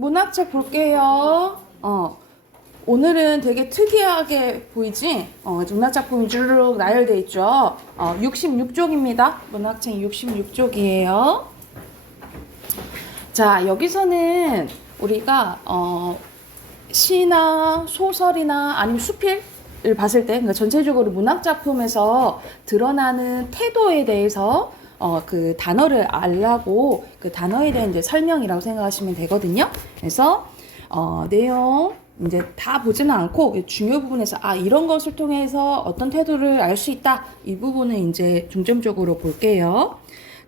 문학책 볼게요. 오늘은 되게 특이하게 보이지? 문학작품이 주르륵 나열되어 있죠. 66쪽입니다. 문학책 66쪽이에요. 자, 여기서는 우리가 시나 소설이나 아니면 수필을 봤을 때, 그러니까 전체적으로 문학작품에서 드러나는 태도에 대해서 그 단어를 알라고 그 단어에 대한 이제 설명이라고 생각하시면 되거든요. 그래서 내용 이제 다 보지는 않고 중요 부분에서 이런 것을 통해서 어떤 태도를 알 수 있다. 이 부분은 이제 중점적으로 볼게요.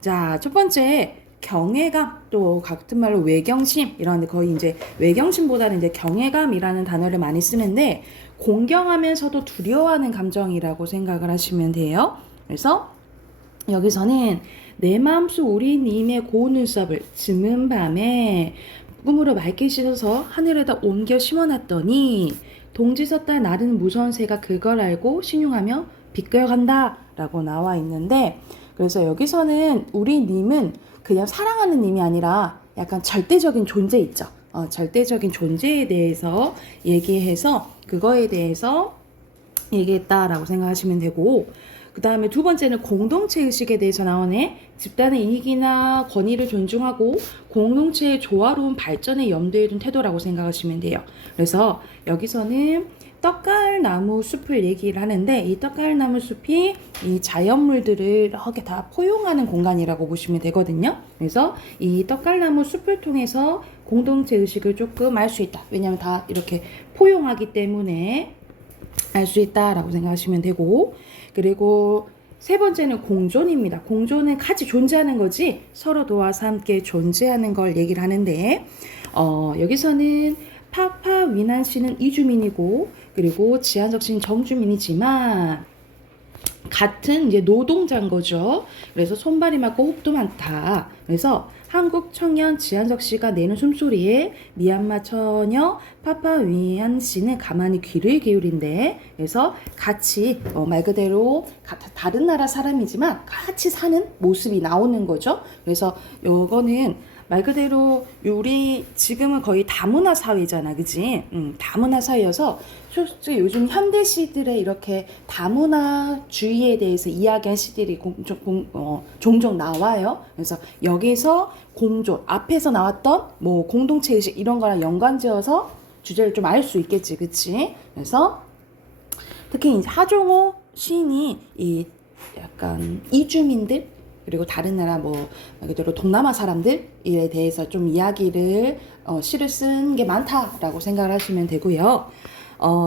자, 첫 번째 경외감, 또 같은 말로 외경심 이런데 거의 이제 외경심보다는 이제 경외감이라는 단어를 많이 쓰는데 공경하면서도 두려워하는 감정이라고 생각을 하시면 돼요. 그래서 여기서는 내 마음속 우리 님의 고운 눈썹을 즈문 밤에 꿈으로 맑게 씻어서 하늘에다 옮겨 심어놨더니 동지 섰다 나르는 무서운 새가 그걸 알고 신용하며 비껴간다 라고 나와 있는데, 그래서 여기서는 우리 님은 그냥 사랑하는 님이 아니라 약간 절대적인 존재 있죠. 절대적인 존재에 대해서 얘기해서 그거에 대해서 얘기했다라고 생각하시면 되고, 그 다음에 두 번째는 공동체 의식에 대해서 나오네. 집단의 이익이나 권위를 존중하고 공동체의 조화로운 발전에 염두에 둔 태도라고 생각하시면 돼요. 그래서 여기서는 떡가을나무 숲을 얘기를 하는데, 이 떡가을나무 숲이 이 자연물들을 이렇게 다 포용하는 공간이라고 보시면 되거든요. 그래서 이 떡가을나무 숲을 통해서 공동체 의식을 조금 알 수 있다. 왜냐하면 다 이렇게 포용하기 때문에 알 수 있다라고 생각하시면 되고, 그리고 세 번째는 공존입니다. 공존은 같이 존재하는 거지 서로 도와서 함께 존재하는 걸 얘기를 하는데, 여기서는 파파 위난 씨는 이주민이고 그리고 지한석 씨는 정주민이지만 같은 이제 노동자인 거죠. 그래서 손발이 많고 호흡도 많다. 그래서 한국 청년 지한석 씨가 내는 숨소리에 미얀마 처녀 파파 위안 씨는 가만히 귀를 기울인대. 그래서 같이 말 그대로 다른 나라 사람이지만 같이 사는 모습이 나오는 거죠. 그래서 요거는 말 그대로 우리 지금은 거의 다문화 사회잖아, 그지? 다문화 사회여서 솔직히 요즘 현대 시들의 이렇게 다문화주의에 대해서 이야기한 시들이 종종 나와요. 그래서 여기서 공존, 앞에서 나왔던 뭐 공동체 의식 이런 거랑 연관지어서 주제를 좀 알 수 있겠지, 그치? 그래서 특히 이제 하종호 시인이 이 약간 이주민들 그리고 다른 나라 뭐 그대로 동남아 사람들에 대해서 좀 이야기를 시를 쓴 게 많다라고 생각을 하시면 되고요.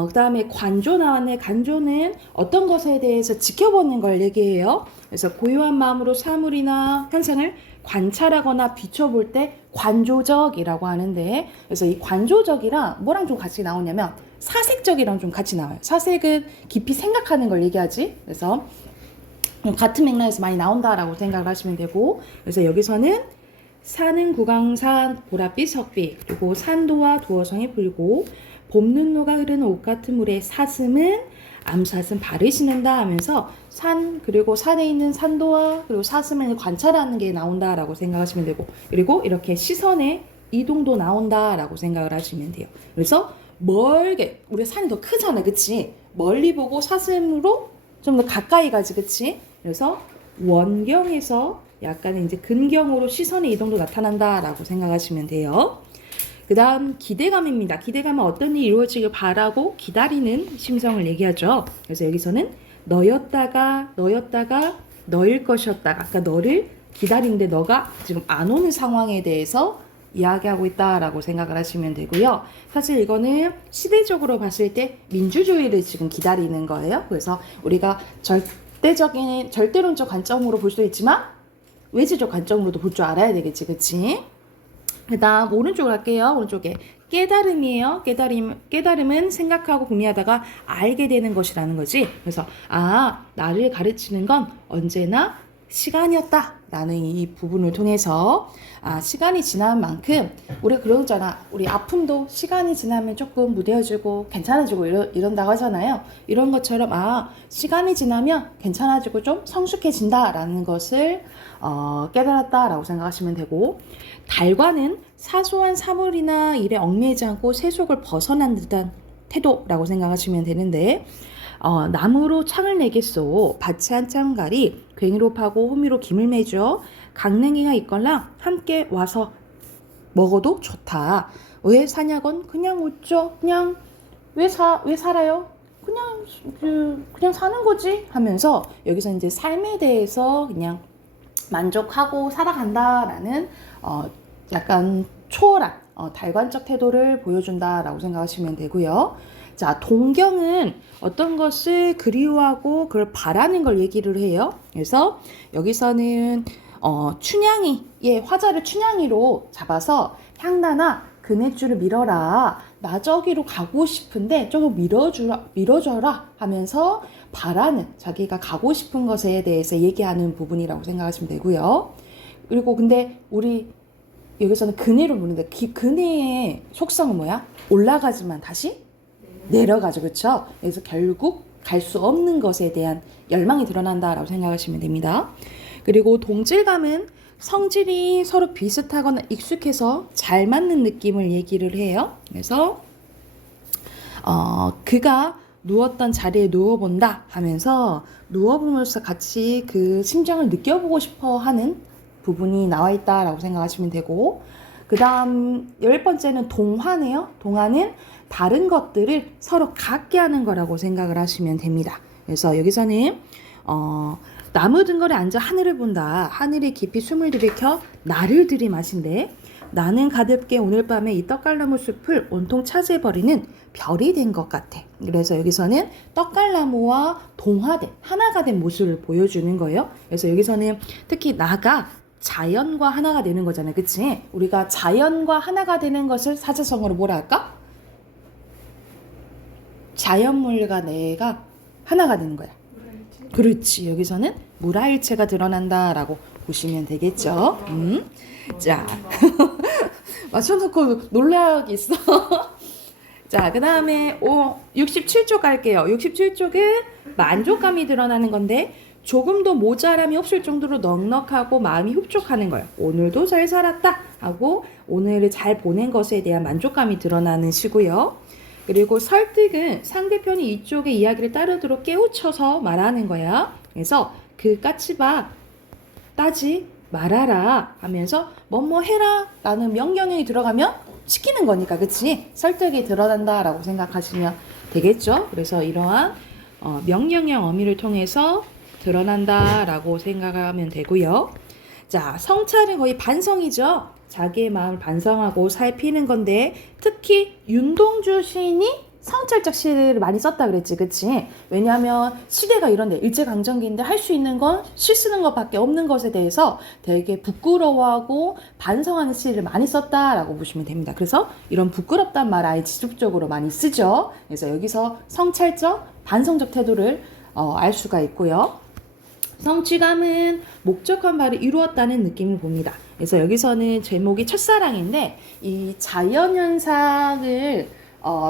그 다음에 관조 나왔네. 관조는 어떤 것에 대해서 지켜보는 걸 얘기해요. 그래서 고요한 마음으로 사물이나 현상을 관찰하거나 비춰볼 때 관조적이라고 하는데, 그래서 이 관조적이랑 뭐랑 좀 같이 나오냐면 사색적이랑 좀 같이 나와요. 사색은 깊이 생각하는 걸 얘기하지. 그래서 같은 맥락에서 많이 나온다라고 생각을 하시면 되고, 그래서 여기서는 산은 구강산 보랏빛 석빛, 그리고 산도와 도어성이 불고 봄 눈노가 흐르는 옷 같은 물에 사슴은 암사슴 발을 씻는다 하면서 산 그리고 산에 있는 산도와 그리고 사슴을 관찰하는 게 나온다라고 생각하시면 되고, 그리고 이렇게 시선의 이동도 나온다라고 생각을 하시면 돼요. 그래서 멀게 우리 산이 더 크잖아, 그치? 멀리 보고 사슴으로 좀 더 가까이 가지, 그치? 그래서 원경에서 약간 이제 근경으로 시선의 이동도 나타난다라고 생각하시면 돼요. 그 다음 기대감입니다. 기대감은 어떤 일이 이루어지길 바라고 기다리는 심성을 얘기하죠. 그래서 여기서는 너였다가 너일 것이었다가, 그러니까 너를 기다리는데 너가 지금 안 오는 상황에 대해서 이야기하고 있다라고 생각을 하시면 되고요. 사실 이거는 시대적으로 봤을 때 민주주의를 지금 기다리는 거예요. 그래서 우리가 절대론적 관점으로 볼 수도 있지만 외지적 관점으로도 볼 줄 알아야 되겠지, 그치? 그 다음 오른쪽으로 갈게요. 오른쪽에 깨달음이에요. 깨달음은 생각하고 궁리하다가 알게 되는 것이라는 거지. 그래서 나를 가르치는 건 언제나 시간이었다라는 이 부분을 통해서 시간이 지난 만큼 우리 그러잖아. 우리 아픔도 시간이 지나면 조금 무뎌지고 괜찮아지고 이런다고 하잖아요. 이런 것처럼 시간이 지나면 괜찮아지고 좀 성숙해진다라는 것을 깨달았다라고 생각하시면 되고, 달과는 사소한 사물이나 일에 얽매이지 않고 세속을 벗어난 듯한 태도라고 생각하시면 되는데, 나무로 창을 내겠소. 밭에 한 참갈이 괭이로 파고 호미로 김을 매줘. 강냉이가 있걸랑 함께 와서 먹어도 좋다. 왜 사냐건 그냥 웃죠. 그냥 왜 살아요? 그냥 사는 거지 하면서 여기서 이제 삶에 대해서 그냥 만족하고 살아간다라는 약간 초월한 달관적 태도를 보여준다라고 생각하시면 되고요. 자, 동경은 어떤 것을 그리워하고 그걸 바라는 걸 얘기를 해요. 그래서 여기서는 화자를 춘향이로 잡아서 향단아 그네줄을 밀어라. 나 저기로 가고 싶은데 조금 밀어줘라 하면서 바라는, 자기가 가고 싶은 것에 대해서 얘기하는 부분이라고 생각하시면 되고요. 그리고 근데 우리 여기서는 그네로 보는데 그네의 속성은 뭐야? 올라가지만 다시 내려가죠. 그렇죠? 그래서 결국 갈 수 없는 것에 대한 열망이 드러난다라고 생각하시면 됩니다. 그리고 동질감은 성질이 서로 비슷하거나 익숙해서 잘 맞는 느낌을 얘기를 해요. 그래서 그가 누웠던 자리에 누워본다 하면서 누워보면서 같이 그 심정을 느껴보고 싶어 하는 부분이 나와 있다라고 생각하시면 되고, 그 다음 10번째는 동화네요. 동화는 다른 것들을 서로 같게 하는 거라고 생각을 하시면 됩니다. 그래서 여기서는 나무 등걸에 앉아 하늘을 본다. 하늘이 깊이 숨을 들이켜 나를 들이마신대. 나는 가볍게 오늘 밤에 이 떡갈나무 숲을 온통 차지해버리는 별이 된 것 같아. 그래서 여기서는 떡갈나무와 동화된, 하나가 된 모습을 보여주는 거예요. 그래서 여기서는 특히 나가 자연과 하나가 되는 거잖아요. 그치? 우리가 자연과 하나가 되는 것을 사자성어로 뭐라 할까? 자연물과 내가 하나가 되는 거야. 그렇지. 여기서는 무라일체가 드러난다라고 보시면 되겠죠. 자, 맞춰놓고 놀라겠어. 자, 그 다음에 67쪽 갈게요. 67쪽은 만족감이 드러나는 건데, 조금도 모자람이 없을 정도로 넉넉하고 마음이 흡족하는 거예요. 오늘도 잘 살았다 하고 오늘을 잘 보낸 것에 대한 만족감이 드러나는 시고요. 그리고 설득은 상대편이 이쪽의 이야기를 따르도록 깨우쳐서 말하는 거야. 그래서 그 까치바 따지 말아라 하면서 뭐뭐 해라 라는 명령이 들어가면 시키는 거니까, 그치? 설득이 드러난다 라고 생각하시면 되겠죠. 그래서 이러한 명령형 어미를 통해서 드러난다 라고 생각하면 되고요. 자, 성찰은 거의 반성이죠. 자기의 마음을 반성하고 살피는 건데, 특히 윤동주 시인이 성찰적 시를 많이 썼다 그랬지, 그치? 왜냐하면 시대가 이런데 일제강점기인데 할 수 있는 건 시 쓰는 것밖에 없는 것에 대해서 되게 부끄러워하고 반성하는 시를 많이 썼다라고 보시면 됩니다. 그래서 이런 부끄럽단 말 아예 지속적으로 많이 쓰죠. 그래서 여기서 성찰적, 반성적 태도를 알 수가 있고요. 성취감은 목적한 바를 이루었다는 느낌을 봅니다. 그래서 여기서는 제목이 첫사랑인데, 이 자연현상을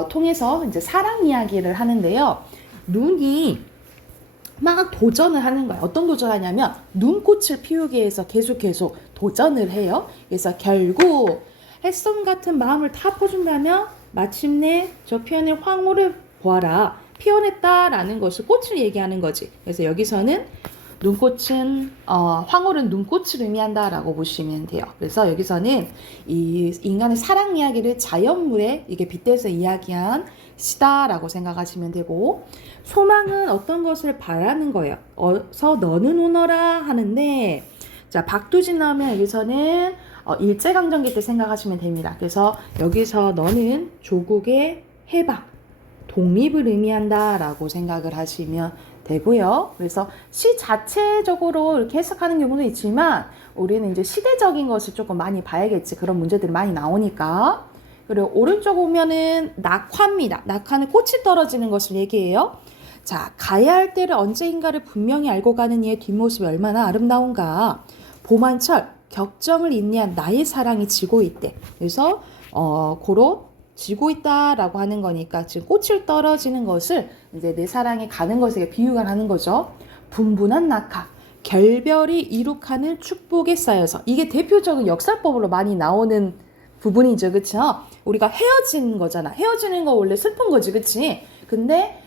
통해서 이제 사랑 이야기를 하는데요. 눈이 막 도전을 하는 거예요. 어떤 도전하냐면 눈꽃을 피우기 위해서 계속 도전을 해요. 그래서 결국 햇솜 같은 마음을 다 퍼준다면 마침내 저 표현의 황홀을 보아라. 피어냈다라는 것을 꽃을 얘기하는 거지. 그래서 여기서는 눈꽃은 황홀은 눈꽃을 의미한다라고 보시면 돼요. 그래서 여기서는 이 인간의 사랑 이야기를 자연물에 이게 빗대서 이야기한 시다라고 생각하시면 되고, 소망은 어떤 것을 바라는 거예요. 어서 너는 오너라 하는데, 자, 박두진 나오면 여기서는 일제강점기 때 생각하시면 됩니다. 그래서 여기서 너는 조국의 해방, 독립을 의미한다라고 생각을 하시면 되고요. 그래서 시 자체적으로 이렇게 해석하는 경우도 있지만 우리는 이제 시대적인 것을 조금 많이 봐야겠지. 그런 문제들이 많이 나오니까. 그리고 오른쪽 보면은 낙화입니다. 낙화는 꽃이 떨어지는 것을 얘기해요. 자, 가야 할 때를 언제인가를 분명히 알고 가는 이의 뒷모습이 얼마나 아름다운가. 봄한철 격정을 인내한 나의 사랑이 지고 있대. 그래서 고로 지고 있다라고 하는 거니까 지금 꽃을 떨어지는 것을 이제 내 사랑이 가는 것에 비유가 하는 거죠. 분분한 낙하, 결별이 이룩하는 축복에 쌓여서 이게 대표적인 역설법으로 많이 나오는 부분이죠, 그렇죠? 우리가 헤어지는 거잖아. 헤어지는 거 원래 슬픈 거지, 그렇지? 근데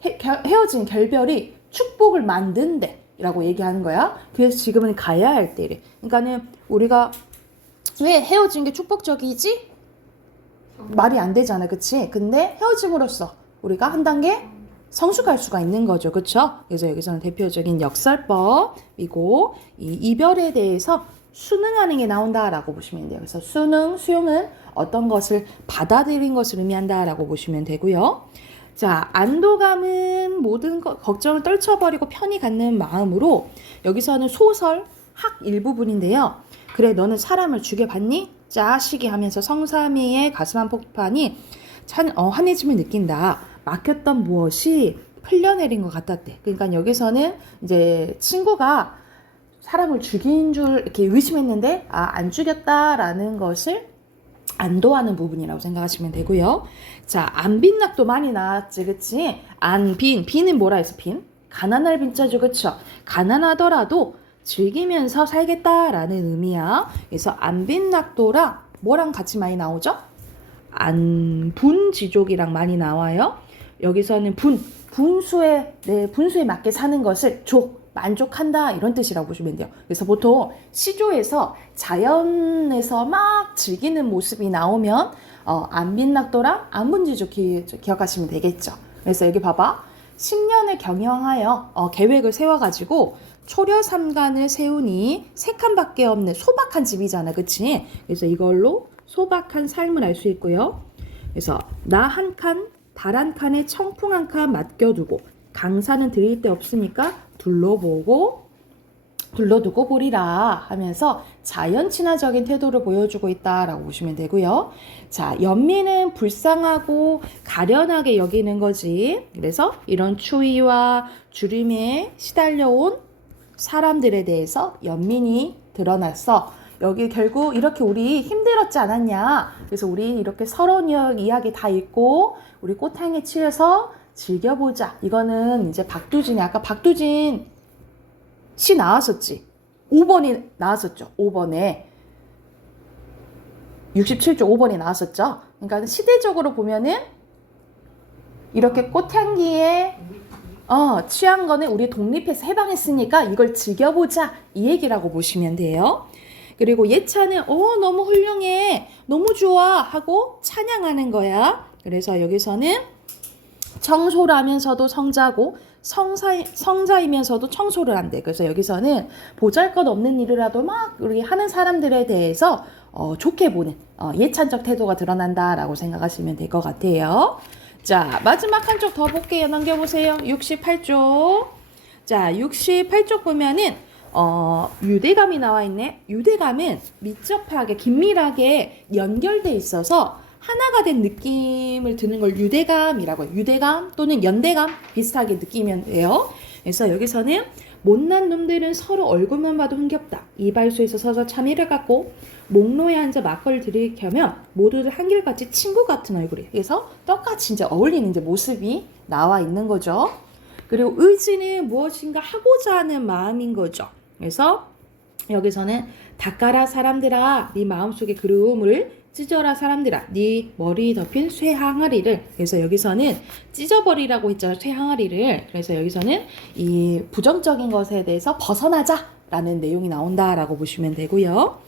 헤어진 결별이 축복을 만든대. 라고 얘기하는 거야. 그래서 지금은 가야 할 때래. 그러니까는 우리가 왜 헤어진 게 축복적이지? 말이 안 되잖아, 그치? 근데 헤어짐으로써 우리가 한 단계 성숙할 수가 있는 거죠, 그쵸? 그래서 여기서는 대표적인 역설법이고 이 이별에 대해서 순응하는 게 나온다라고 보시면 돼요. 그래서 순응, 수용은 어떤 것을 받아들인 것을 의미한다라고 보시면 되고요. 자, 안도감은 모든 걱정을 떨쳐버리고 편히 갖는 마음으로 여기서는 소설 학 일부분인데요. 그래, 너는 사람을 죽여봤니? 자식이 하면서 성삼이의 가슴 한 폭탄이 환해짐을 느낀다. 막혔던 무엇이 풀려내린 것 같았대. 그러니까 여기서는 이제 친구가 사람을 죽인 줄 이렇게 의심했는데 안 죽였다라는 것을 안도하는 부분이라고 생각하시면 되고요. 자, 안빈낙도 많이 나왔지, 그치? 빈은 뭐라 해서 빈? 가난할 빈자죠, 그쵸? 가난하더라도 즐기면서 살겠다라는 의미야. 그래서 안빈낙도랑 뭐랑 같이 많이 나오죠? 안분지족이랑 많이 나와요. 여기서는 분수에 맞게 사는 것을 만족한다 이런 뜻이라고 보시면 돼요. 그래서 보통 시조에서 자연에서 막 즐기는 모습이 나오면 안빈낙도랑 안분지족 기억하시면 되겠죠. 그래서 여기 봐봐. 10년을 경영하여 계획을 세워가지고 초려삼간을 세우니 세 칸밖에 없는 소박한 집이잖아, 그치? 그래서 이걸로 소박한 삶을 알 수 있고요. 그래서 나 한 칸, 달 한 칸에 청풍 한 칸 맡겨두고 강사는 드릴 데 없으니까 둘러두고 보리라 하면서 자연 친화적인 태도를 보여주고 있다라고 보시면 되고요. 자, 연민은 불쌍하고 가련하게 여기는 거지. 그래서 이런 추위와 주림에 시달려온 사람들에 대해서 연민이 드러났어. 여기 결국 이렇게 우리 힘들었지 않았냐. 그래서 우리 이렇게 서러운 이야기 다 읽고 우리 꽃향에 취해서 즐겨보자. 이거는 이제 아까 박두진 시 나왔었지. 5번이 나왔었죠. 5번에 67조 5번이 나왔었죠. 그러니까 시대적으로 보면은 이렇게 꽃향기에 취한 거는 우리 독립해서 해방했으니까 이걸 즐겨보자 이 얘기라고 보시면 돼요. 그리고 예찬은 너무 훌륭해, 너무 좋아 하고 찬양하는 거야. 그래서 여기서는 청소라면서도 성자고 성자이면서도 청소를 한대. 그래서 여기서는 보잘것없는 일이라도 막 우리 하는 사람들에 대해서 좋게 보는 예찬적 태도가 드러난다라고 생각하시면 될 것 같아요. 자, 마지막 한 쪽 더 볼게요. 넘겨보세요. 68쪽. 자, 68쪽 보면은 유대감이 나와 있네. 유대감은 밀접하게 긴밀하게 연결돼 있어서 하나가 된 느낌을 드는 걸 유대감이라고 해요. 유대감 또는 연대감 비슷하게 느끼면 돼요. 그래서 여기서는 못난 놈들은 서로 얼굴만 봐도 흥겹다. 이발소에서 서서 참이를 갖고 목로에 앉아 막걸리를 들이켜면 모두들 한결같이 친구 같은 얼굴이에요. 그래서 똑같이 이제 어울리는 이제 모습이 나와 있는 거죠. 그리고 의지는 무엇인가 하고자 하는 마음인 거죠. 그래서 여기서는 닦아라 사람들아 네 마음속에 그리움을 찢어라 사람들아 네 머리 덮인 쇠 항아리를. 그래서 여기서는 찢어버리라고 했잖아요, 쇠 항아리를. 그래서 여기서는 이 부정적인 것에 대해서 벗어나자라는 내용이 나온다라고 보시면 되고요.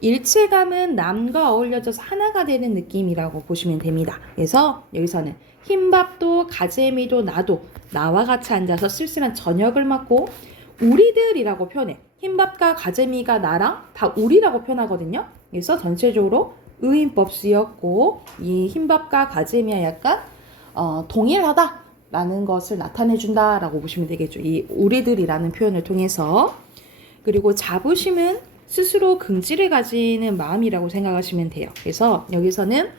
일체감은 남과 어울려져서 하나가 되는 느낌이라고 보시면 됩니다. 그래서 여기서는 흰밥도 가재미도 나도 나와 같이 앉아서 쓸쓸한 저녁을 먹고 우리들이라고 표현해. 흰밥과 가재미가 나랑 다 우리라고 표현하거든요. 그래서 전체적으로 의인법 쓰였고 이 흰밥과 가재미와 약간 동일하다라는 것을 나타내 준다라고 보시면 되겠죠. 이 우리들이라는 표현을 통해서. 그리고 자부심은 스스로 긍지를 가지는 마음이라고 생각하시면 돼요. 그래서 여기서는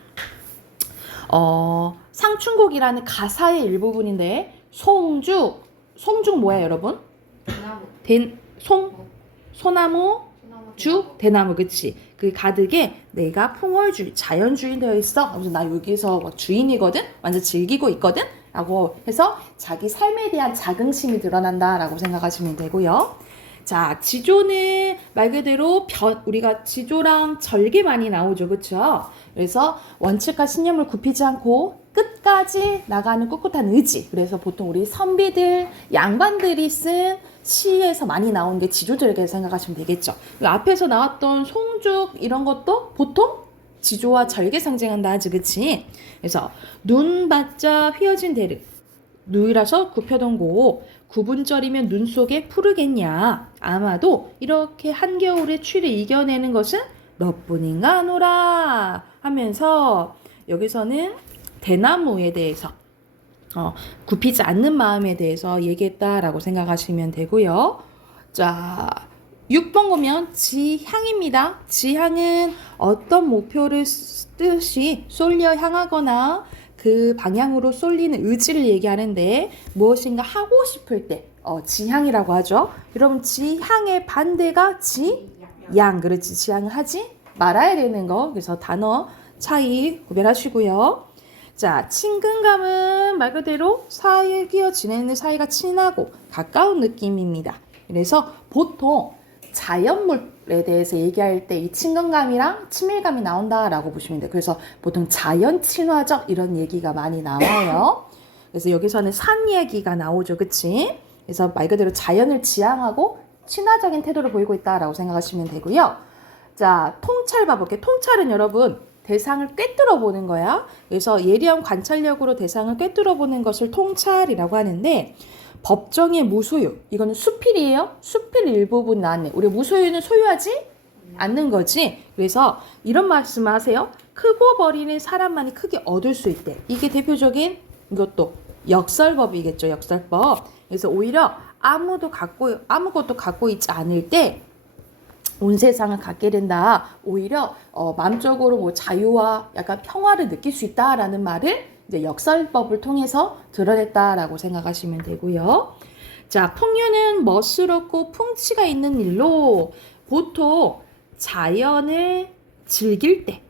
상춘곡이라는 가사의 일부분인데 송죽. 송죽 뭐야, 여러분? 소나무, 죽, 대나무, 그치? 그 가득에 내가 풍월주의, 자연주의 되어 있어. 그래서 나 여기서 뭐 주인이거든? 완전 즐기고 있거든? 라고 해서 자기 삶에 대한 자긍심이 드러난다 라고 생각하시면 되고요. 자, 지조는 말 그대로 우리가 지조랑 절개 많이 나오죠. 그쵸? 그래서 원칙과 신념을 굽히지 않고 끝까지 나가는 꿋꿋한 의지. 그래서 보통 우리 선비들, 양반들이 쓴 시에서 많이 나오는 게 지조절개 생각하시면 되겠죠. 앞에서 나왔던 송죽 이런 것도 보통 지조와 절개 상징한다 하지, 그치? 그래서 눈 받자 휘어진 대를 누이라서 굽혀둔 고 구분절이면 눈 속에 푸르겠냐. 아마도 이렇게 한겨울의 추위를 이겨내는 것은 너뿐인가 하노라 하면서 여기서는 대나무에 대해서 굽히지 않는 마음에 대해서 얘기했다라고 생각하시면 되고요. 자, 6번 보면 지향입니다. 지향은 어떤 목표를 뜻이 쏠려 향하거나 그 방향으로 쏠리는 의지를 얘기하는데 무엇인가 하고 싶을 때 지향이라고 하죠. 여러분 지향의 반대가 지양. 그렇지. 지향을 하지 말아야 되는 거. 그래서 단어 차이 구별하시고요. 자, 친근감은 말 그대로 사귀어 지내는 사이가 친하고 가까운 느낌입니다. 그래서 보통 자연물에 대해서 얘기할 때 이 친근감이랑 친밀감이 나온다라고 보시면 돼요. 그래서 보통 자연 친화적 이런 얘기가 많이 나와요. 그래서 여기서는 산 얘기가 나오죠. 그치? 그래서 말 그대로 자연을 지향하고 친화적인 태도를 보이고 있다라고 생각하시면 되고요. 자, 통찰 봐볼게요. 통찰은 여러분 대상을 꿰뚫어 보는 거야. 그래서 예리한 관찰력으로 대상을 꿰뚫어 보는 것을 통찰이라고 하는데 법정의 무소유, 이거는 수필이에요. 수필 일부분 나왔네. 우리 무소유는 소유하지 않는 거지. 그래서 이런 말씀을 하세요. 크고 버리는 사람만이 크게 얻을 수 있대. 이게 대표적인 이것도 역설법이겠죠. 역설법. 그래서 오히려 아무것도 갖고 있지 않을 때 온 세상을 갖게 된다. 오히려 마음적으로 뭐 자유와 약간 평화를 느낄 수 있다라는 말을 이제 역설법을 통해서 드러냈다라고 생각하시면 되고요. 자, 풍류는 멋스럽고 풍치가 있는 일로 보통 자연을 즐길 때,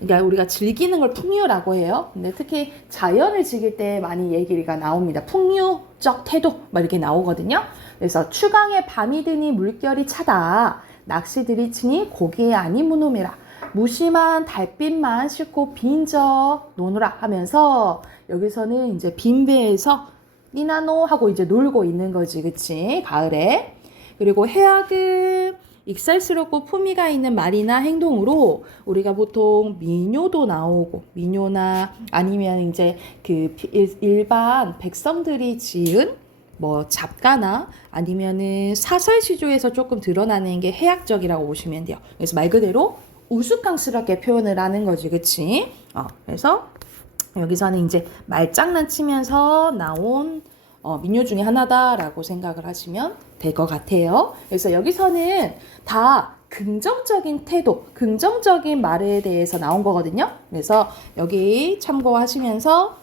그러니까 우리가 즐기는 걸 풍류라고 해요. 근데 특히 자연을 즐길 때 많이 얘기가 나옵니다. 풍류적 태도 막 이렇게 나오거든요. 그래서 추강에 밤이 드니 물결이 차다. 낚시들이 치니 고기에 아니 무놈이라. 무심한 달빛만 싣고 빈저 노느라 하면서 여기서는 이제 빈배에서 니나노 하고 이제 놀고 있는 거지, 그치? 가을에. 그리고 해악은 익살스럽고 품위가 있는 말이나 행동으로 우리가 보통 민요도 나오고 민요나 아니면 이제 그 일반 백성들이 지은 뭐 잡가나 아니면은 사설시조에서 조금 드러나는 게 해악적이라고 보시면 돼요. 그래서 말 그대로 우스꽝스럽게 표현을 하는 거지, 그치? 그래서 여기서는 이제 말장난치면서 나온 민요 중에 하나다라고 생각을 하시면 될 것 같아요. 그래서 여기서는 다 긍정적인 태도, 긍정적인 말에 대해서 나온 거거든요. 그래서 여기 참고하시면서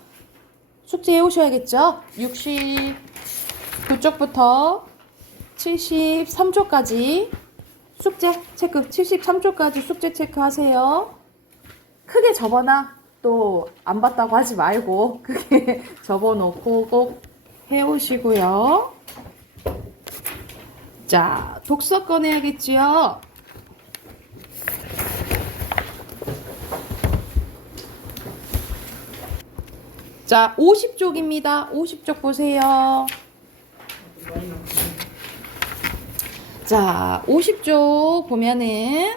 숙제해 오셔야겠죠? 69쪽부터 73쪽까지 숙제 체크, 73쪽까지 숙제 체크하세요. 크게 접어놔. 또 안 봤다고 하지 말고 크게 접어놓고 꼭 해오시고요. 자, 독서 꺼내야겠지요. 자, 50쪽입니다. 50쪽 보세요. 자, 50쪽 보면은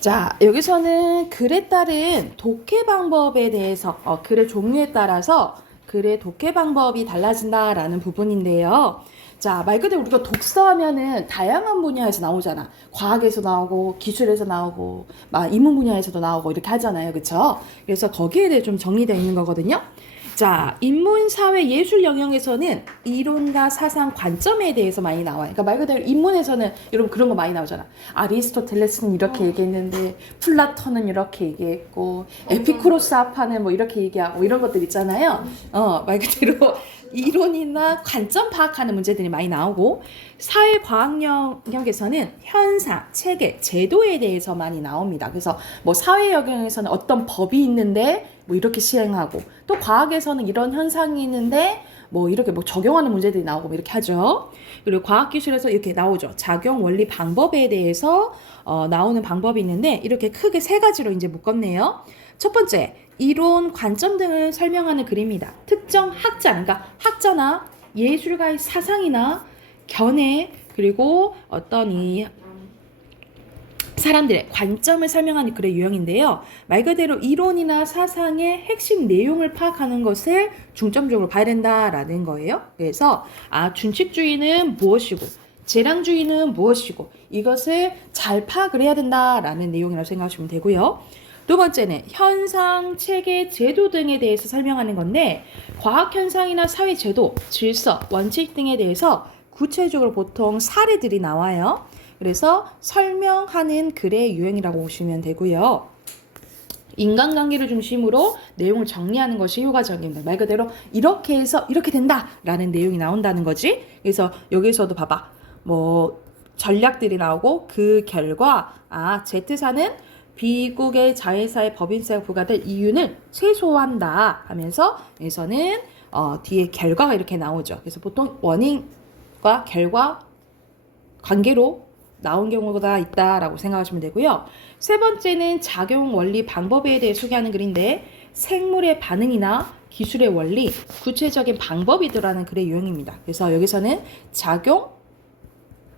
자, 여기서는 글에 따른 독해 방법에 대해서 글의 종류에 따라서 글의 독해 방법이 달라진다라는 부분인데요. 자, 말 그대로 우리가 독서하면은 다양한 분야에서 나오잖아. 과학에서 나오고 기술에서 나오고 막 인문 분야에서도 나오고 이렇게 하잖아요. 그쵸? 그래서 거기에 대해 좀 정리되어 있는 거거든요. 자, 인문, 사회, 예술 영역에서는 이론과 사상, 관점에 대해서 많이 나와요. 그러니까 말 그대로 인문에서는 여러분 그런 거 많이 나오잖아. 아리스토텔레스는 이렇게 얘기했는데 플라톤은 이렇게 얘기했고 에피쿠로스 아파는 뭐 이렇게 얘기하고 이런 것들 있잖아요. 말 그대로 이론이나 관점 파악하는 문제들이 많이 나오고 사회과학 영역에서는 현상, 체계, 제도에 대해서 많이 나옵니다. 그래서 뭐 사회 영역에서는 어떤 법이 있는데 뭐 이렇게 시행하고 또 과학에서는 이런 현상이 있는데 뭐 이렇게 뭐 적용하는 문제들이 나오고 뭐 이렇게 하죠. 그리고 과학기술에서 이렇게 나오죠. 작용 원리 방법에 대해서 나오는 방법이 있는데 이렇게 크게 세 가지로 이제 묶었네요. 첫 번째, 이론, 관점 등을 설명하는 글입니다. 특정 학자, 그러니까 학자나 예술가의 사상이나 견해, 그리고 어떤 이 사람들의 관점을 설명하는 글의 유형인데요. 말 그대로 이론이나 사상의 핵심 내용을 파악하는 것을 중점적으로 봐야 된다라는 거예요. 그래서 준칙주의는 무엇이고 재량주의는 무엇이고 이것을 잘 파악을 해야 된다라는 내용이라고 생각하시면 되고요. 두 번째는 현상, 체계, 제도 등에 대해서 설명하는 건데 과학 현상이나 사회 제도, 질서, 원칙 등에 대해서 구체적으로 보통 사례들이 나와요. 그래서 설명하는 글의 유형이라고 보시면 되고요. 인간관계를 중심으로 내용을 정리하는 것이 효과적입니다. 말 그대로 이렇게 해서 이렇게 된다라는 내용이 나온다는 거지. 그래서 여기서도 봐봐. 뭐 전략들이 나오고 그 결과 Z사는 B국의 자회사의 법인세가 부과될 이유는 최소화한다 하면서 여기서는 뒤에 결과가 이렇게 나오죠. 그래서 보통 원인과 결과 관계로 나온 경우가 있다라고 생각하시면 되고요. 세 번째는 작용 원리 방법에 대해 소개하는 글인데 생물의 반응이나 기술의 원리, 구체적인 방법이 들어가는 글의 유형입니다. 그래서 여기서는 작용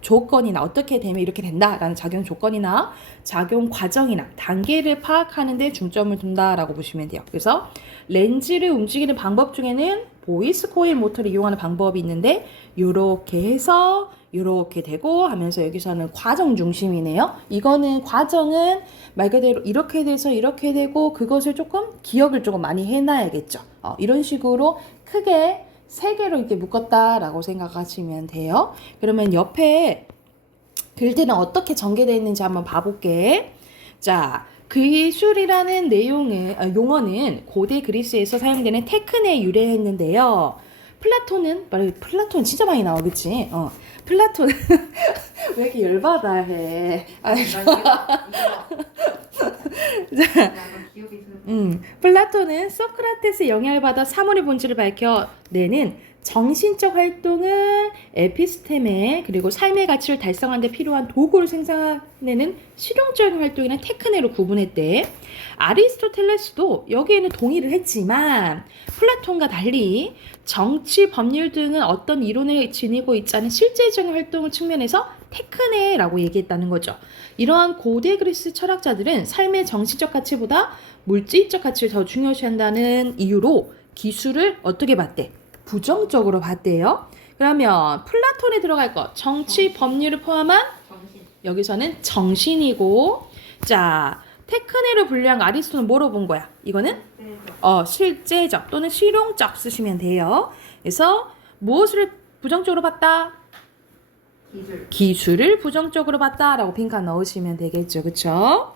조건이나 어떻게 되면 이렇게 된다라는 작용 조건이나 작용 과정이나 단계를 파악하는 데 중점을 둔다라고 보시면 돼요. 그래서 렌즈를 움직이는 방법 중에는 보이스 코일 모터를 이용하는 방법이 있는데 이렇게 해서 이렇게 되고 하면서 여기서는 과정 중심이네요. 이거는 과정은 말 그대로 이렇게 돼서 이렇게 되고 그것을 조금 기억을 조금 많이 해놔야겠죠. 이런 식으로 크게 세 개로 이렇게 묶었다라고 생각하시면 돼요. 그러면 옆에 글들은 어떻게 전개되어 있는지 한번 봐볼게. 자, 기술이라는 용어는 고대 그리스에서 사용되는 테크네에 유래했는데요. 플라톤은 진짜 많이 나와, 그치? 플라톤은 왜 이렇게 열받아 해? 자, 플라톤은 소크라테스의 영향을 받아 사물의 본질을 밝혀내는 정신적 활동을 에피스테메 그리고 삶의 가치를 달성하는 데 필요한 도구를 생산해내는 실용적인 활동이나 테크네로 구분했대. 아리스토텔레스도 여기에는 동의를 했지만 플라톤과 달리 정치, 법률 등은 어떤 이론을 지니고 있지 않은 실제적인 활동을 측면에서 테크네라고 얘기했다는 거죠. 이러한 고대 그리스 철학자들은 삶의 정신적 가치보다 물질적 가치를 더 중요시한다는 이유로 기술을 어떻게 봤대? 부정적으로 봤대요. 그러면 플라톤에 들어갈 것 정치, 법률을 포함한 여기서는 정신이고 자 테크네로 분류한 아리스토는 뭐로 본 거야? 이거는 실제적 또는 실용적 쓰시면 돼요. 그래서 무엇을 부정적으로 봤다? 기술을 부정적으로 봤다라고 빈칸 넣으시면 되겠죠. 그쵸?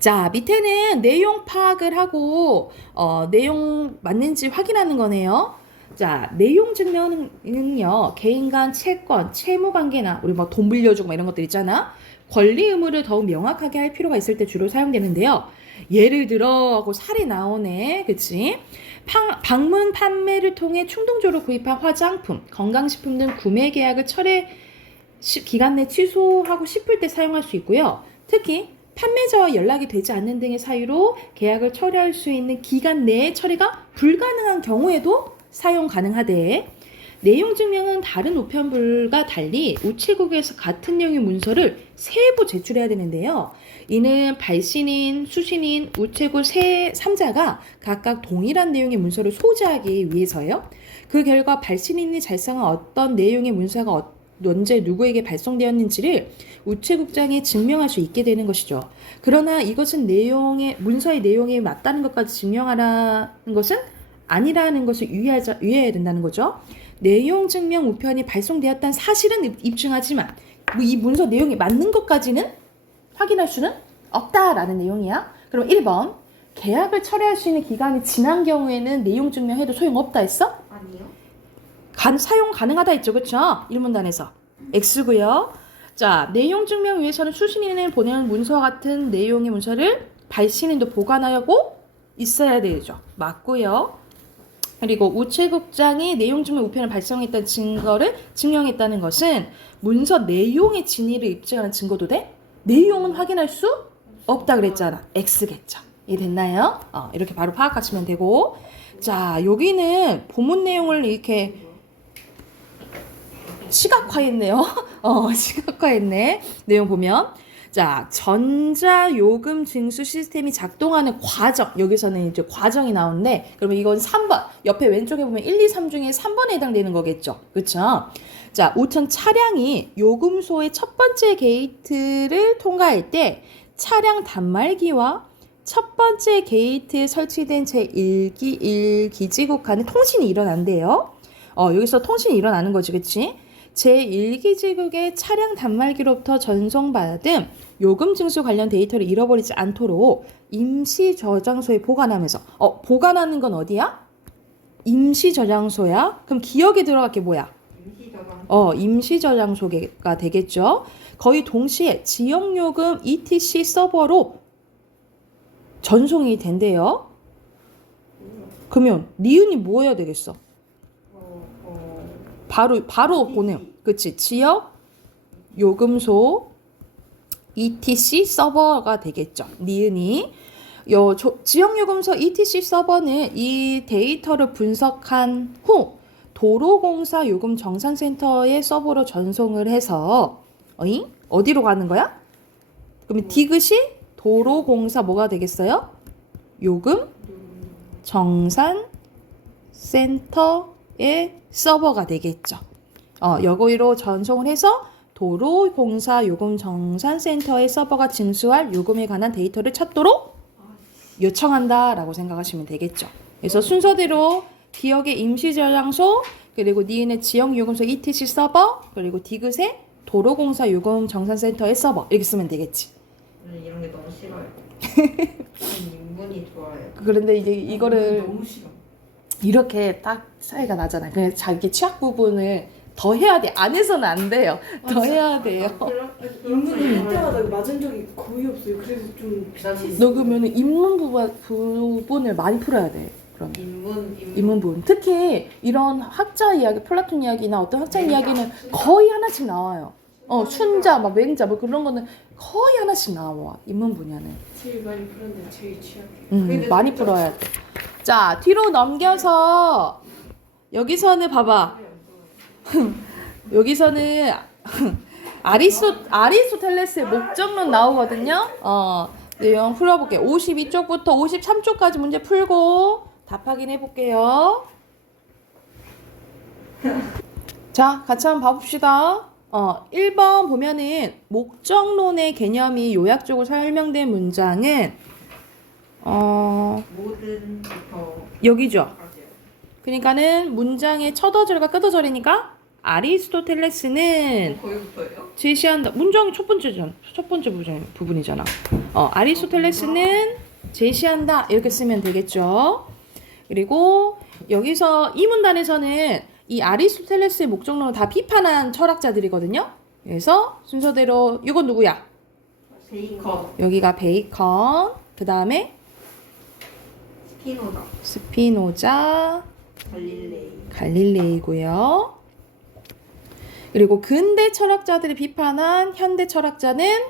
자, 밑에는 내용 파악을 하고 내용 맞는지 확인하는 거네요. 자, 내용 증명은요. 개인 간 채권, 채무 관계나 우리 막 돈 빌려주고 막 이런 것들 있잖아. 권리 의무를 더욱 명확하게 할 필요가 있을 때 주로 사용되는데요. 예를 들어 하고 살이 나오네. 그치? 방문 판매를 통해 충동적으로 구입한 화장품, 건강식품 등 구매 계약을 기간 내 취소하고 싶을 때 사용할 수 있고요. 특히 판매자와 연락이 되지 않는 등의 사유로 계약을 처리할 수 있는 기간 내에 처리가 불가능한 경우에도 사용 가능하대. 내용 증명은 다른 우편물과 달리 우체국에서 같은 내용의 문서를 세부 제출해야 되는데요. 이는 발신인, 수신인, 우체국 3자가 각각 동일한 내용의 문서를 소지하기 위해서요. 그 결과 발신인이 작성한 어떤 내용의 문서가 언제 누구에게 발송되었는지를 우체국장에 증명할 수 있게 되는 것이죠. 그러나 이것은 문서의 내용에 맞다는 것까지 증명하라는 것은 아니라는 것을 유의해야 된다는 거죠. 내용 증명 우편이 발송되었다는 사실은 입증하지만 이 문서 내용이 맞는 것까지는 확인할 수는 없다라는 내용이야. 그럼 1번 계약을 철회할 수 있는 기간이 지난 경우에는 내용 증명해도 소용없다 했어? 아니요. 사용 가능하다 했죠, 그쵸? 1문단에서 X고요. 자, 내용 증명 위해서는 수신인을 보내는 문서와 같은 내용의 문서를 발신인도 보관하고 있어야 되죠. 맞고요. 그리고 우체국장이 내용 증명 우편을 발송했다는 증거를 증명했다는 것은 문서 내용의 진위를 입증하는 증거도 돼? 내용은 확인할 수 없다 그랬잖아. X겠죠. 이해됐나요? 이렇게 바로 파악하시면 되고, 자, 여기는 본문 내용을 이렇게 시각화했네요. 시각화했네. 내용 보면, 자, 전자요금 징수 시스템이 작동하는 과정. 여기서는 이제 과정이 나오는데, 그러면 이건 3번. 옆에 왼쪽에 보면 1, 2, 3 중에 3번에 해당되는 거겠죠. 그쵸? 자, 우선 차량이 요금소의 첫 번째 게이트를 통과할 때 차량 단말기와 첫 번째 게이트에 설치된 제1기 1기지국 간의 통신이 일어난대요. 여기서 통신이 일어나는 거지, 그치? 제1기지국의 차량 단말기로부터 전송받은 요금 징수 관련 데이터를 잃어버리지 않도록 임시 저장소에 보관하면서 보관하는 건 어디야? 임시 저장소야? 그럼 기억에 들어갈 게 뭐야? 임시 저장소가 되겠죠. 거의 동시에 지역요금 ETC 서버로 전송이 된대요. 그러면 니은이 뭐 해야 되겠어? 바로 보내요. 그치? 지역 요금소 ETC 서버가 되겠죠. 니은이. 지역 요금소 ETC 서버는 이 데이터를 분석한 후 도로공사 요금 정산센터의 서버로 전송을 해서 어디로 가는 거야? 그러면 디귿이 도로공사 뭐가 되겠어요? 요금 정산센터의 서버가 되겠죠. 여기로 전송을 해서 도로공사 요금 정산센터의 서버가 징수할 요금에 관한 데이터를 찾도록 요청한다라고 생각하시면 되겠죠. 그래서 순서대로 기억의 임시 저장소, 그리고 니은의 지역 요금소 ETC 서버, 그리고 디귿의 도로공사 요금 정산센터의 서버 이렇게 쓰면 되겠지. 이런 게 너무 싫어요. 인문이 좋아요. 그런데 이제 이거를 너무 싫어. 이렇게 딱 차이가 나잖아. 그래서 자기 취약 부분을 더 해야 돼. 안 해서는 안 돼요. 더 해야 돼요. 인문을 할 때마다 맞은 적이 거의 없어요. 그래서 좀 너 그러면 인문 부분을 많이 풀어야 돼. 그러면 인문 부분. 특히 이런 학자 이야기, 플라톤 이야기나 어떤 학자 이야기는 거의 하나씩 나와요. 춘자, 막 맹자, 뭐 그런 거는 거의 하나씩 나와. 인문 분야는. 제일 많이 풀었는데 제일 취약해요. 많이 풀어야 돼. 자, 뒤로 넘겨서 여기서는 봐봐. 여기서는 아리스토텔레스의 목적론 나오거든요. 내용 풀어볼게요. 52쪽부터 53쪽까지 문제 풀고 답 확인해 볼게요. 자, 같이 한번 봐봅시다. 1번 보면은 목적론의 개념이 요약적으로 설명된 문장은 모든부터 여기죠. 그러니까는 문장의 첫 어절과 끝 어절이니까 아리스토텔레스는 거기부터예요? 제시한다. 문장이 첫 번째 부분이잖아. 아리스토텔레스는 제시한다 이렇게 쓰면 되겠죠. 그리고 여기서 이 문단에서는 이 아리스토텔레스의 목적론을 다 비판한 철학자들이거든요. 그래서 순서대로 이건 누구야? 베이컨. 여기가 베이컨. 그 다음에 스피노자, 갈릴레이고요. 그리고 근대 철학자들이 비판한 현대 철학자는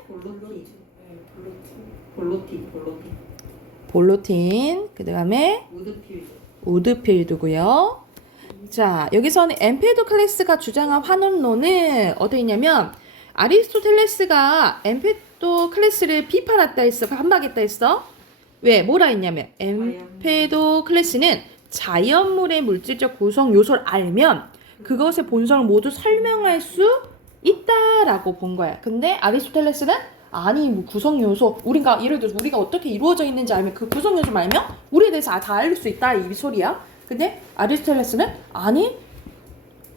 볼로틴. 그 다음에 우드필드고요. 자, 여기서는 엠페도클레스가 주장한 환원론은 어디 있냐면 아리스토텔레스가 엠페도클레스를 비판했다 했어. 반박했다 했어. 왜? 뭐라 했냐면 엠페도클레스는 자연물의 물질적 구성 요소를 알면 그것의 본성을 모두 설명할 수 있다라고 본 거야. 근데 아리스토텔레스는 아니 뭐 구성 요소 우리가 예를 들어서 우리가 어떻게 이루어져 있는지 알면 그 구성 요소 알면 우리에 대해서 다 알 수 있다 이 소리야. 근데 아리스토텔레스는 아니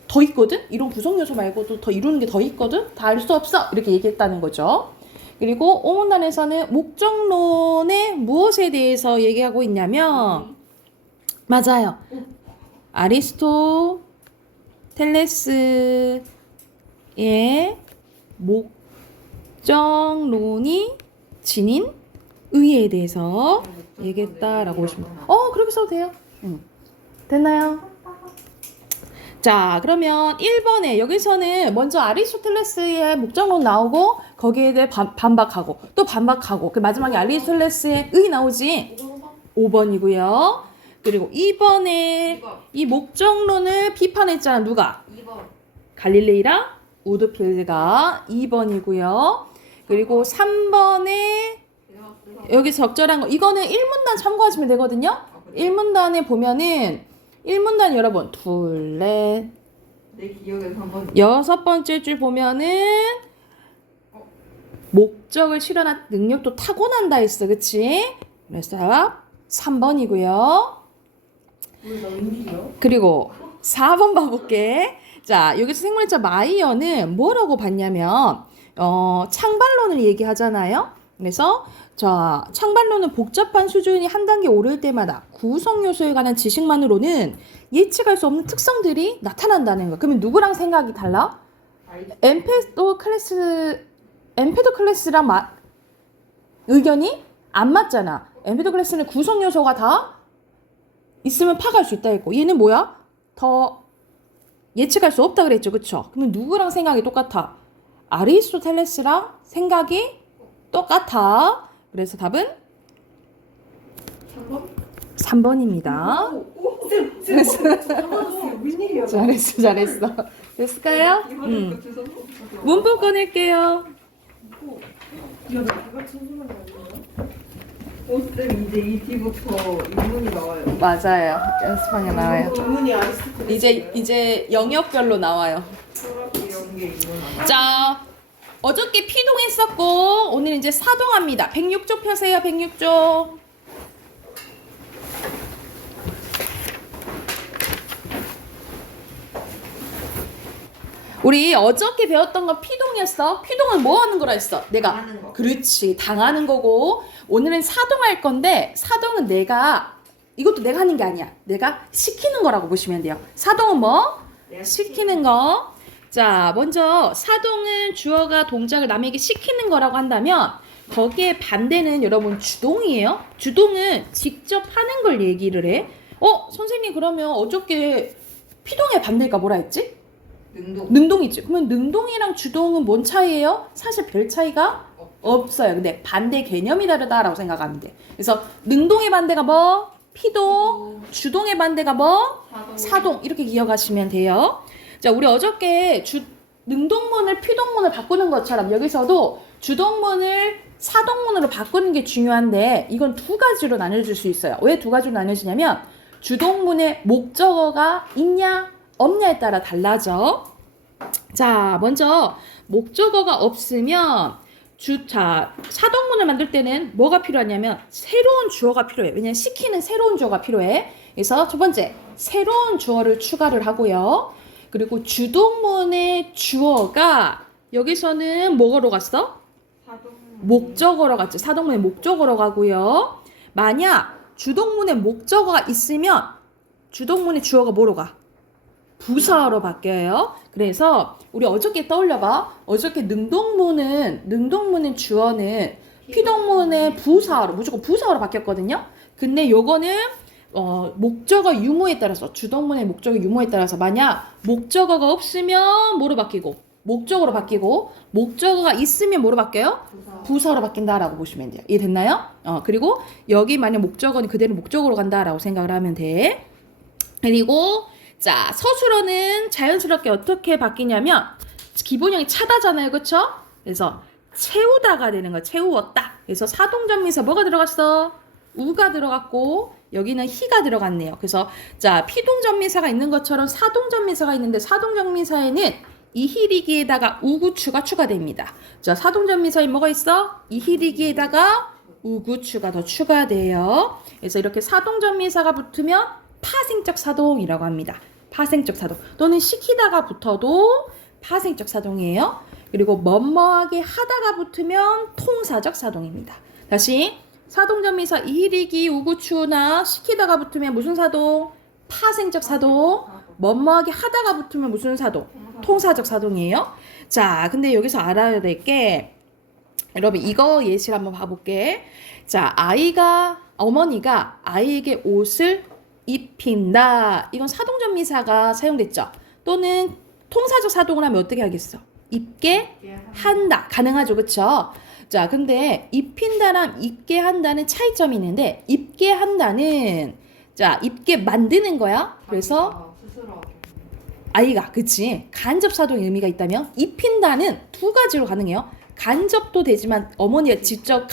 더 있거든. 이런 구성 요소 말고도 더 이루는 게 더 있거든. 다 알 수 없어. 이렇게 얘기했다는 거죠. 그리고 오문단에서는 목적론의 무엇에 대해서 얘기하고 있냐면 맞아요. 아리스토텔레스의 목적론이 지닌 의의에 대해서 얘기했다라고 보시면 그렇게 써도 돼요. 됐나요? 자, 그러면 1번에 여기서는 먼저 아리스토텔레스의 목적론 나오고 거기에 대해 반박하고 또 반박하고 그 마지막에 아리스토텔레스의 의 나오지? 5번이고요. 그리고 2번에 이 목적론을 비판했잖아. 누가? 2번. 갈릴레이랑 우드필드가 2번이고요. 그리고 3번에 여기 적절한 거 이거는 1문단 참고하시면 되거든요. 1문단에 보면은 1문단 여러분 둘, 넷, 내 기억에서 한번 6번째 줄 보면은 목적을 실현한 능력도 타고난다 했어. 그치? 그래서 3번이고요. 왜나 웬일이야? 그리고 4번 봐볼게. 자, 여기서 생물학자 마이어는 뭐라고 봤냐면 창발론을 얘기하잖아요. 그래서 자, 창발론은 복잡한 수준이 한 단계 오를 때마다 구성 요소에 관한 지식만으로는 예측할 수 없는 특성들이 나타난다는 거. 그러면 누구랑 생각이 달라? 엠페도클레스랑 의견이 안 맞잖아. 엠페도클레스는 구성 요소가 다 있으면 파악할 수 있다 했고 얘는 뭐야? 더 예측할 수 없다 그랬죠. 그쵸? 그러면 누구랑 생각이 똑같아? 아리스토텔레스랑 생각이 똑같아. 그래서 답은 3번? 3번입니다. 쌤, 웬일이야? 잘했어. 됐을까요? 문법 꺼낼게요. 야, 나 개가 천수만 아니야? 쌤 이제 이 뒤부터 인문이 나와요. 맞아요. 연습방에 나와요. 의문이 아리스토텔레스. 이제 영역별로 나와요. 이런 게 인문 나와. 자, 어저께 피동했었고 오늘 이제 사동합니다. 106조 펴세요. 106조. 우리 어저께 배웠던 건 피동이었어. 피동은 뭐 하는 거라 했어? 내가. 당하는 거. 그렇지. 당하는 거고 오늘은 사동할 건데 사동은 이것도 내가 하는 게 아니야. 내가 시키는 거라고 보시면 돼요. 사동은 뭐? 시키는 거. 자, 먼저 사동은 주어가 동작을 남에게 시키는 거라고 한다면 거기에 반대는 여러분 주동이에요. 주동은 직접 하는 걸 얘기를 해. 선생님 그러면 어저께 피동의 반대가 뭐라 했지? 능동이지. 그러면 능동이랑 주동은 뭔 차이예요? 사실 별 차이가 없어요. 근데 반대 개념이 다르다라고 생각하면 돼. 그래서 능동의 반대가 뭐? 피동. 주동의 반대가 뭐? 사동. 이렇게 기억하시면 돼요. 자, 우리 어저께 능동문을 피동문을 바꾸는 것처럼 여기서도 주동문을 사동문으로 바꾸는 게 중요한데 이건 두 가지로 나눠줄 수 있어요. 왜 두 가지로 나눠지냐면 주동문에 목적어가 있냐 없냐에 따라 달라져. 자, 먼저 목적어가 없으면 사동문을 만들 때는 뭐가 필요하냐면 새로운 주어가 필요해. 왜냐면 시키는 새로운 주어가 필요해. 그래서 첫 번째 새로운 주어를 추가를 하고요. 그리고 주동문의 주어가 여기서는 뭐로 갔어? 목적어로 갔죠. 사동문의 목적어로 가고요. 만약 주동문의 목적어가 있으면 주동문의 주어가 뭐로 가? 부사어로 바뀌어요. 그래서 우리 어저께 떠올려봐. 어저께 능동문은 주어는 피동문의 부사어로 무조건 부사어로 바뀌었거든요. 근데 요거는 목적어 유무에 따라서 주동문의 목적어 유무에 따라서 만약 목적어가 없으면 뭐로 바뀌고 목적어로 바뀌고 목적어가 있으면 뭐로 바뀌어요? 부사어로 바뀐다라고 보시면 돼요. 이해됐나요? 그리고 여기 만약 목적어는 그대로 목적어로 간다라고 생각을 하면 돼. 그리고 자, 서술어는 자연스럽게 어떻게 바뀌냐면 기본형이 차다잖아요. 그쵸? 그래서 채우다가 되는 거야. 채우었다. 그래서 사동전미사 뭐가 들어갔어? 우가 들어갔고 여기는 희가 들어갔네요. 그래서 자, 피동전미사가 있는 것처럼 사동전미사가 있는데 사동전미사에는 이희리기에다가 우구추가 추가됩니다. 자, 사동전미사에 뭐가 있어? 이희리기에다가 우구추가 더 추가돼요. 그래서 이렇게 사동전미사가 붙으면 파생적 사동이라고 합니다. 파생적 사동 또는 시키다가 붙어도 파생적 사동이에요. 그리고 뭐뭐하게 하다가 붙으면 통사적 사동입니다. 다시 사동전미사 이히리기 우구추나 시키다가 붙으면 무슨 사동? 파생적 사동. 뭐뭐하게 하다가 붙으면 무슨 사동? 통사적 사동이에요. 자, 근데 여기서 알아야 될 게 여러분 이거 예시를 한번 봐볼게. 자, 어머니가 아이에게 옷을 입힌다. 이건 사동전미사가 사용됐죠. 또는 통사적 사동을 하면 어떻게 하겠어? 입게 한다. 가능하죠. 그쵸? 자, 근데 입힌다랑 입게 한다는 차이점이 있는데 입게 한다는 자, 입게 만드는 거야. 그래서 스스로 아이가 그치 간접 사동의 의미가 있다면 입힌다는 두 가지로 가능해요. 간접도 되지만 어머니가 직접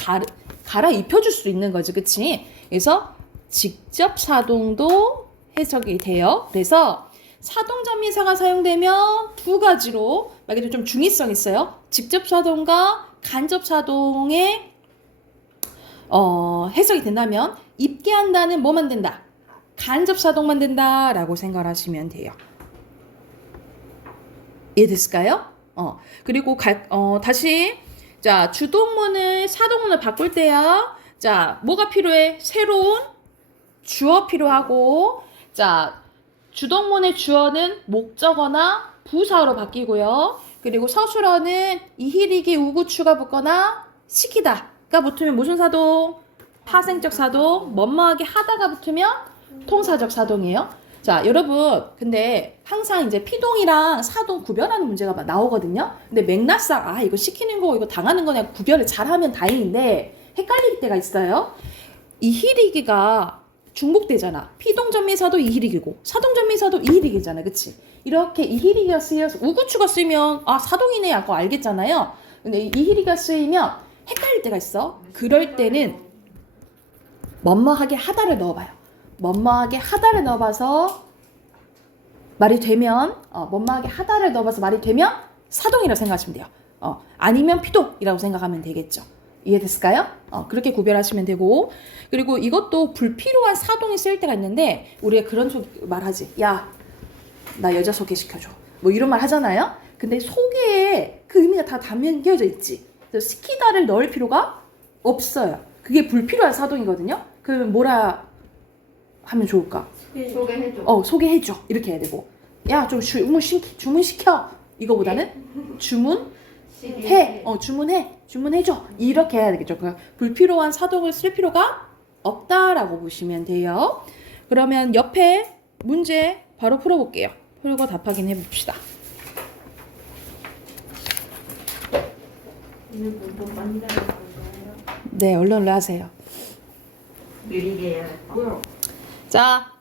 갈아 입혀줄 수 있는 거지. 그치? 그래서 직접 사동도 해석이 돼요. 그래서 사동전미사가 사용되면 두 가지로 만약에 좀 중의성 있어요. 직접 사동과 간접 사동의 해석이 된다면 입게 한다는 뭐만 된다? 간접 사동만 된다라고 생각하시면 돼요. 이해됐을까요? 그리고 다시 자 주동문을 사동문을 바꿀 때야 자 뭐가 필요해? 새로운 주어 필요하고 자 주동문의 주어는 목적어나 부사어로 바뀌고요. 그리고 서술어는 이히리기 우구추가 붙거나 시키다가 붙으면 무슨 사동? 파생적 사동. 뭐뭐하게 하다가 붙으면 통사적 사동이에요. 자, 여러분, 근데 항상 이제 피동이랑 사동 구별하는 문제가 나오거든요. 근데 맥락상 이거 시키는 거, 이거 당하는 거냐 구별을 잘하면 다행인데 헷갈릴 때가 있어요. 이히리기가 중복되잖아. 피동전미사도 이히리기고 사동전미사도 이히리기잖아. 그치? 이렇게 이히리기가 쓰여서 우구추가 쓰이면 사동이네 하고 알겠잖아요. 근데 이히리기가 쓰이면 헷갈릴 때가 있어. 그럴 때는 뭐뭐하게 하다를 넣어봐요. 뭐뭐하게 하다를 넣어봐서 말이 되면 뭐뭐하게 하다를 넣어봐서 말이 되면 사동이라고 생각하시면 돼요. 아니면 피동이라고 생각하면 되겠죠. 이해됐을까요? 그렇게 구별하시면 되고 그리고 이것도 불필요한 사동이 쓰일 때가 있는데 우리가 그런 말하지. 야, 나 여자 소개시켜줘. 뭐 이런 말 하잖아요. 근데 소개에 그 의미가 다 담겨져 있지. 그래서 시키다를 넣을 필요가 없어요. 그게 불필요한 사동이거든요. 그러면 뭐라 하면 좋을까? 소개해줘. 소개해줘. 이렇게 해야 되고. 야, 좀 주문시켜. 이거보다는 주문해. 주문해줘. 이렇게 해야 되겠죠. 그러니까 불필요한 사동을 쓸 필요가 없다라고 보시면 돼요. 그러면 옆에 문제 바로 풀어볼게요. 풀고 답 확인해 봅시다. 네, 얼른 하세요. 느리게 해야겠다. 자,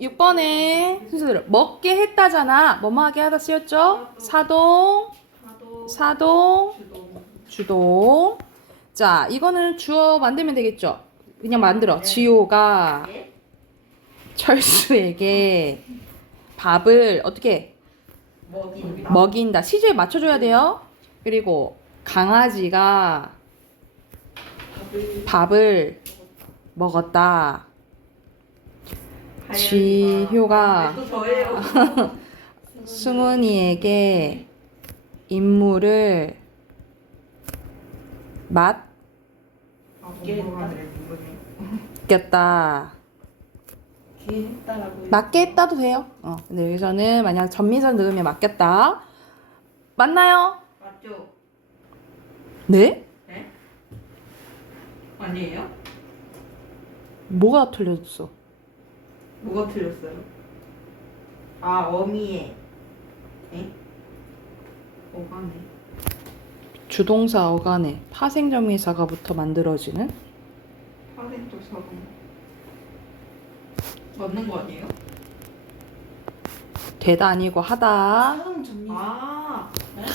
6번에 순서대로 먹게 했다잖아. 뭐뭐하게 하다 쓰였죠? 사동, 주동. 자, 이거는 주어 만들면 되겠죠? 그냥 만들어. 지호가 철수에게 밥을 어떻게 먹인다. 시제에 맞춰줘야 돼요. 그리고 강아지가 밥을 먹었다. 지효가 승훈이에게 임무를 맡겼다. 맞게 했다도 돼요. 근데 여기서는 만약 전미사 넣으면 맡겼다. 맞나요? 맞죠? 네? 네? 아니에요? 뭐가 틀렸어? 뭐가 틀렸어요? 어미에. 어간에. 주동사 어간에 파생전미사가부터 만들어지는 파생적 사동. 맞는 거 아니에요? 되다 아니고 하다. 사동전미사.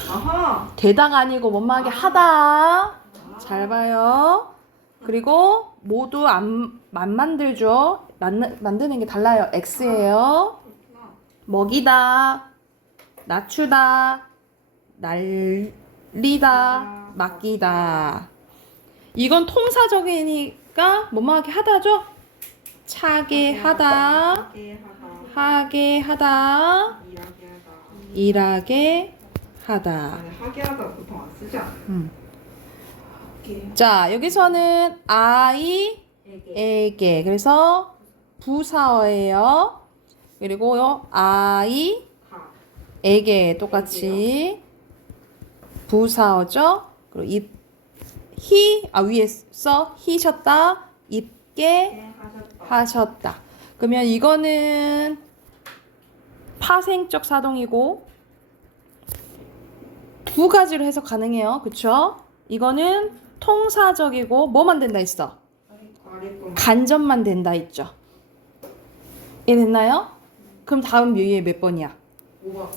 아하. 되다가 아니고 뭐뭐하게 하다. 잘 봐요. 그리고 모두 안 만들죠. 만드는 게 달라요. X예요. 그렇구나. 먹이다, 낮추다, 날리다, 맡기다. 이건 통사적이니까 뭐뭐하게 하다죠? 차게 하다, 하게 하다, 일하게 하다. 아니, 하게 하다 보통 안 쓰지 않아요? 이게 자, 여기서는 아이에게. 그래서 부사어예요. 그리고요, 아이에게 가. 똑같이 부사어죠. 그리고 위에 써 히셨다, 입게 네, 하셨다. 하셨다. 그러면 이거는 파생적 사동이고 두 가지로 해석 가능해요. 그쵸? 이거는 통사적이고 뭐만 된다 했어? 아랫부분. 간접만 된다 했죠. 이해됐나요? 그럼 다음 묘의 몇 번이야? 5번.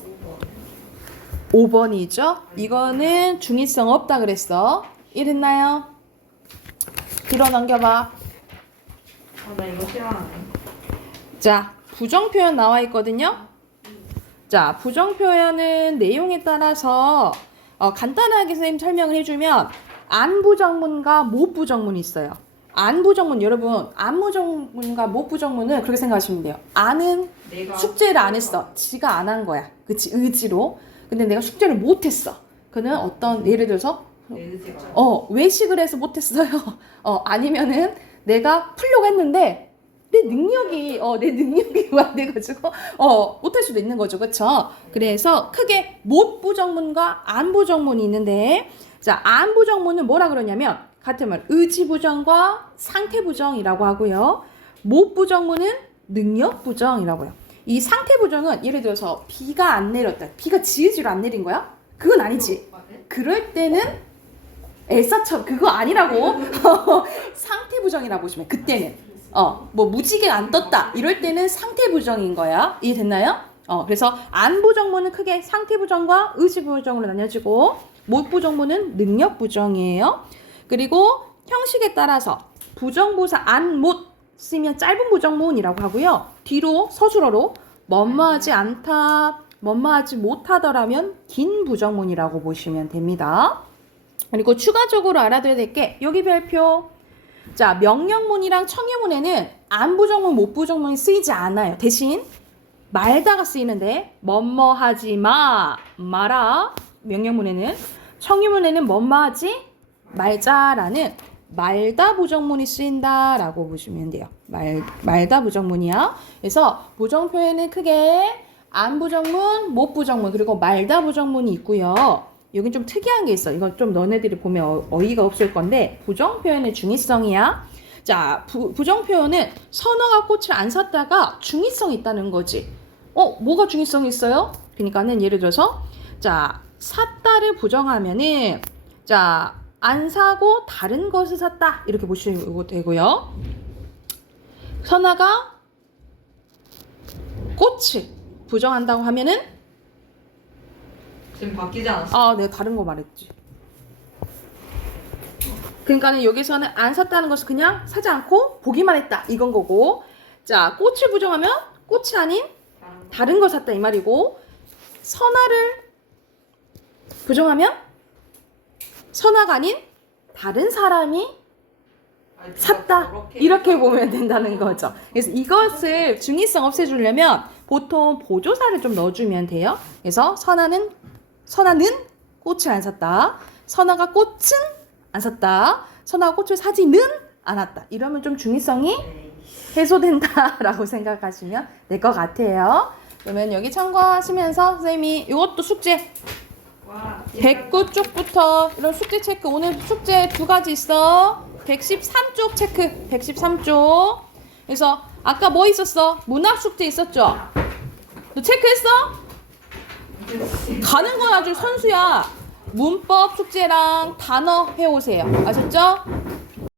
5번이죠? 이거는 중의성 없다 그랬어. 이해됐나요? 뒤로 넘겨봐. 나 이거 싫어하네. 자, 부정표현 나와 있거든요. 자, 부정표현은 내용에 따라서 간단하게 선생님 설명을 해주면 안부정문과 못부정문이 있어요. 안부정문, 여러분 안부정문과 못부정문은 그렇게 생각하시면 돼요. 안은 내가 숙제를 안 했어. 지가 안 한 거야. 그치? 의지로. 근데 내가 숙제를 못 했어. 그는 어떤 예를 들어서 내 의지가. 외식을 해서 못 했어요. 아니면은 내가 풀려고 했는데 내 능력이 안 돼가지고 못할 수도 있는 거죠. 그쵸? 그래서 크게 못부정문과 안부정문이 있는데, 자, 안부정문은 뭐라 그러냐면 같은 말 의지부정과 상태부정이라고 하고요. 못부정문은 능력부정이라고 해요. 이 상태부정은 예를 들어서 비가 안 내렸다. 비가 지으지로 안 내린 거야? 그건 아니지. 그럴 때는 엘사처럼 그거 아니라고. 상태부정이라고 보시면 그때는 뭐 무지개가 안 떴다 이럴 때는 상태부정인 거야. 이해됐나요? 그래서 안부정문은 크게 상태부정과 의지부정으로 나뉘어지고 못부정문은 능력부정이에요. 그리고 형식에 따라서 부정부사 안, 못 쓰면 짧은 부정문이라고 하고요. 뒤로 서술어로 뭐뭐하지 않다, 뭐뭐하지 못하더라면 긴 부정문이라고 보시면 됩니다. 그리고 추가적으로 알아둬야 될 게 여기 별표. 자, 명령문이랑 청유문에는 안부정문, 못부정문이 쓰이지 않아요. 대신 말다가 쓰이는데 뭐뭐하지 마라. 명령문에는. 청유문에는 뭐뭐하지 말자라는 말다 부정문이 쓰인다라고 보시면 돼요. 말다 부정문이야. 그래서 부정 표현은 크게 안부정문, 못부정문, 그리고 말다 부정문이 있고요. 여긴 좀 특이한 게 있어. 이건 좀 너네들이 보면 어이가 없을 건데 부정 표현의 중의성이야. 자, 부정 표현은 선어가 꽃을 안 샀다가 중의성이 있다는 거지. 뭐가 중의성이 있어요? 그러니까는 예를 들어서 자, 샀다를 부정하면은 자, 안 사고 다른 것을 샀다 이렇게 보시면 되고요. 선아가 꽃을 부정한다고 하면은 지금 바뀌지 않았어? 내가 다른 거 말했지. 그러니까는 여기서는 안 샀다는 것을 그냥 사지 않고 보기만 했다 이건 거고, 자, 꽃을 부정하면 꽃이 아닌 다른 거 샀다 이 말이고, 선아를 부정하면 선아가 아닌 다른 사람이 샀다 이렇게 보면 된다는 거죠. 그래서 이것을 중의성 없애주려면 보통 보조사를 좀 넣어주면 돼요. 그래서 선아는 꽃을 안 샀다, 선아가 꽃은 안 샀다, 선아가 꽃을 사지는 않았다. 이러면 좀 중의성이 해소된다라고 생각하시면 될 것 같아요. 그러면 여기 참고하시면서 선생님이 이것도 숙제 109쪽부터 이런 숙제 체크, 오늘 숙제 2가지 있어. 113쪽 체크, 113쪽. 그래서 아까 뭐 있었어? 문학 숙제 있었죠? 너 체크했어? 가는 건 아주 선수야. 문법 숙제랑 단어 해오세요. 아셨죠?